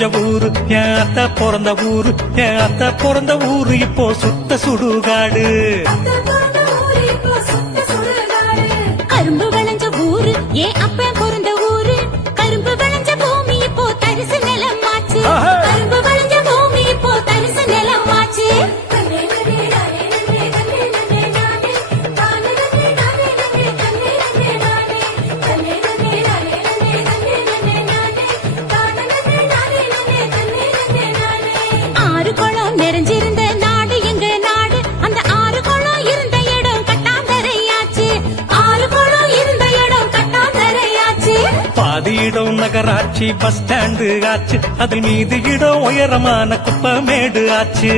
விளைஞ்ச ஊரு என் அத்தை பிறந்த ஊரு, என் அத்தை பிறந்த ஊரு இப்போ சுத்த சுடுகாடு. கரும்பு விளைஞ்ச ஊரு என் அப்பன் பிறந்த ஊரு, கரும்பு விளைஞ்ச பூமி இப்போ தரிசு நிலம் ஆச்சு. கரும்பு விளைஞ்ச பூமி இப்போ தரிசு நிலம் ஆச்சு. ஆறு குளம் நிறைஞ்சிருந்த நாடு எங்க நாடு, அந்த ஆறு குளம் இருந்த இடம் கட்டாந்தரையாச்சு. ஆறு குளம் இருந்த இடம் கட்டாந்தரையாச்சு. பாதி இடம் நகராட்சி பஸ் ஸ்டாண்டு ஆச்சு, அதில் மீது இடம் உயரமான குப்பமேடு ஆச்சு.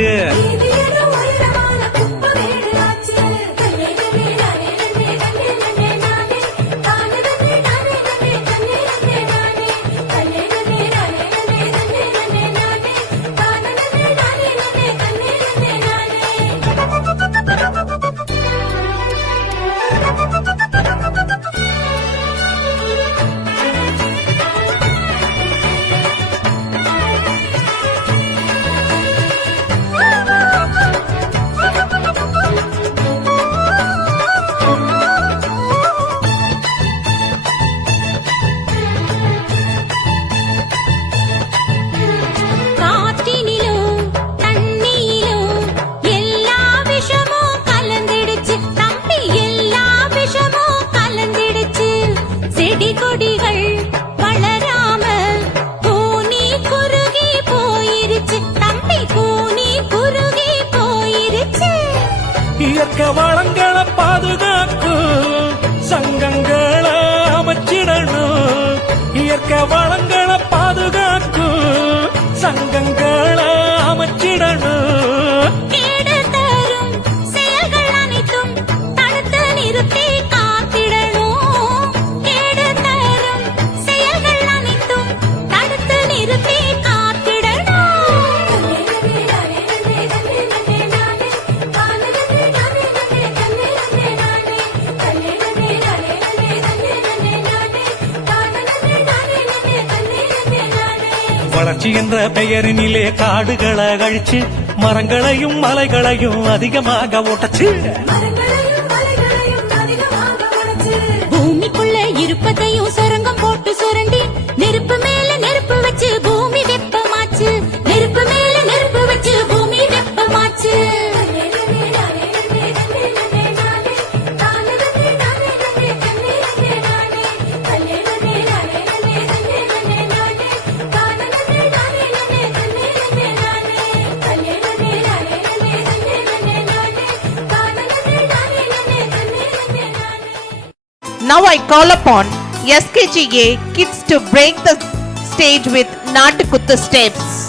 கொடிகள் வளராம பூனி குறுகி போயிருச்சு தம்பி, பூனி குறுகி போயிருச்சு. இயற்கை வளங்களை பாதுகாக்கும் சங்கங்களை அமைச்சிடணும், இயற்கை வளங்களை பாதுகாக்கும் சங்கங்களை அமைச்சிடணும். கேடு தரும் செயல்கள் அனைத்தும் தடுத்து நிறுத்தி காத்திடணும். கேடு தரும் செயல்கள் அனைத்தும் தடுத்து நிறுத்தி வளர்ச்சி என்ற பெயரினிலே காடுகளை அழிச்சு மரங்களையும் மலைகளையும் அதிகமாக ஓட்டச்சு. பூமிக்குள்ள இருப்பதையும் சுரங்கம் போட்டு சுரண்டி நெருப்பு மேல நெருப்பு வச்சு பூமி வெப்பமாச்சு. நெருப்பு மேல நெருப்பு வச்சு பூமி வெப்பமாச்சு. Now I call upon SKGA kids to break the stage with Natukuttu steps.